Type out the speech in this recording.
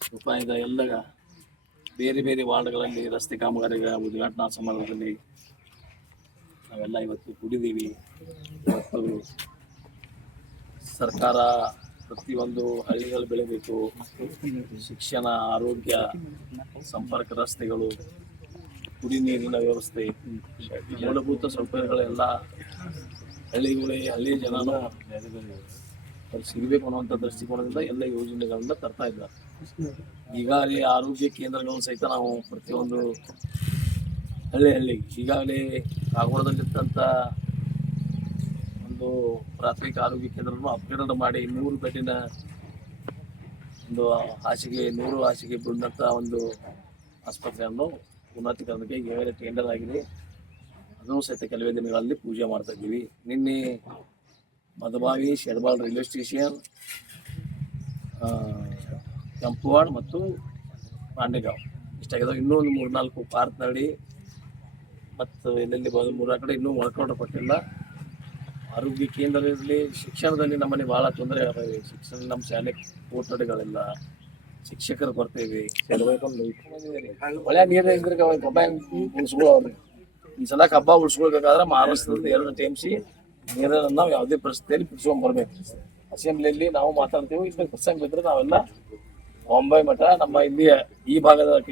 ರೂಪಾಯಿದ ಎಲ್ಲ ಬೇರೆ ಬೇರೆ ವಾರ್ಡ್ಗಳಲ್ಲಿ ರಸ್ತೆ ಕಾಮಗಾರಿಗಳ ಉದ್ಘಾಟನಾ ಸಮಾರಂಭದಲ್ಲಿ ನಾವೆಲ್ಲ ಇವತ್ತು ಕುಡಿದೀವಿ. ಇವತ್ತು ಸರ್ಕಾರ ಪ್ರತಿಯೊಂದು ಹಳ್ಳಿಗಳು ಬೆಳಿಬೇಕು, ಶಿಕ್ಷಣ, ಆರೋಗ್ಯ, ಸಂಪರ್ಕ ರಸ್ತೆಗಳು, ಕುಡಿ ನೀರಿನ ವ್ಯವಸ್ಥೆ, ಮೂಲಭೂತ ಸೌಕರ್ಯಗಳೆಲ್ಲ ಹಳ್ಳಿ ಜನನು ಸಿಗಬೇಕು ಅನ್ನುವಂಥ ದೃಷ್ಟಿಕೋನದಿಂದ ಎಲ್ಲ ಯೋಜನೆಗಳನ್ನ ತರ್ತಾ ಇದ್ದಾರೆ. ಈಗಾಗಲೇ ಆರೋಗ್ಯ ಕೇಂದ್ರಗಳನ್ನು ಸಹಿತ ನಾವು ಪ್ರತಿಯೊಂದು ಹಳ್ಳಿ ಈಗಾಗಲೇ ಕಾಗವಾಡದಲ್ಲಿದ್ದಂಥ ಒಂದು ಪ್ರಾಥಮಿಕ ಆರೋಗ್ಯ ಕೇಂದ್ರವನ್ನು ಅಪ್ಗ್ರೇಡ್ ಮಾಡಿ 100 ಬೆಡ್ಡಿನ ಒಂದು ಹಾಸಿಗೆ 100 ಹಾಸಿಗೆ ಬಿಡುವಂಥ ಒಂದು ಆಸ್ಪತ್ರೆಯನ್ನು ಉನ್ನತೀಕರಣಕ್ಕೆ ಈಗಾಗಲೇ ಟೆಂಡರ್ ಆಗಿದೆ. ಅದನ್ನು ಸಹಿತ ಕೆಲವೇ ದಿನಗಳಲ್ಲಿ ಪೂಜೆ ಮಾಡ್ತಾ ಇದ್ದೀವಿ. ನಿನ್ನೆ ಮದಬಾವಿ, ಶೆಡ್ಬಾಳ್ ರೈಲ್ವೆ ಸ್ಟೇಷನ್, ಕೆಂಪುವಾಡ ಮತ್ತು ಪಾಂಡೆಗಾಂವ್ ಇಷ್ಟಾಗಿದ್ದಾವೆ. ಇನ್ನೂ ಒಂದು 3-4 ಪಾರ್ಕ್ನಳ್ಳಿ ಮತ್ತು ಎಲ್ಲೆಲ್ಲಿ 3 ಕಡೆ ಇನ್ನೂ ವರ್ಕೌಟ್ ಕೊಟ್ಟಿಲ್ಲ. ಆರೋಗ್ಯ ಕೇಂದ್ರದಲ್ಲಿ ಶಿಕ್ಷಣದಲ್ಲಿ ನಮ್ಮಲ್ಲಿ ಭಾಳ ತೊಂದರೆ ಆಗ್ತವೆ. ಶಿಕ್ಷಣ ನಮ್ಮ ಶಾಲೆ ಕೊಠಡಿಗಳಿಲ್ಲ, ಶಿಕ್ಷಕರು ಬರ್ತೇವೆ, ಒಳ್ಳೆ ನೀರು ಹಬ್ಬ ಉಳಿಸ್ಕೊಳ್ಳೋರು. ಈ ಸಲ ಹಬ್ಬ ಉಳಿಸ್ಕೊಳ್ಬೇಕಾದ್ರೆ ಮಹಾರಾಷ್ಟ್ರದಿಂದ 2 TMC ನೀರನ್ನು ನಾವು ಯಾವುದೇ ಪರಿಸ್ಥಿತಿಯಲ್ಲಿ ಬಿಡಿಸ್ಕೊಂಡು ಬರ್ಬೇಕು. ಅಸೆಂಬ್ಲಿಯಲ್ಲಿ ನಾವು ಮಾತಾಡ್ತೀವಿ. ಇಲ್ಲಿ ಪ್ರಸಂಗ ಬಿದ್ದರೆ ನಾವೆಲ್ಲ ಬಾಂಬೆ ಮಠ ನಮ್ಮ ಇಲ್ಲಿಯ ಈ ಭಾಗದ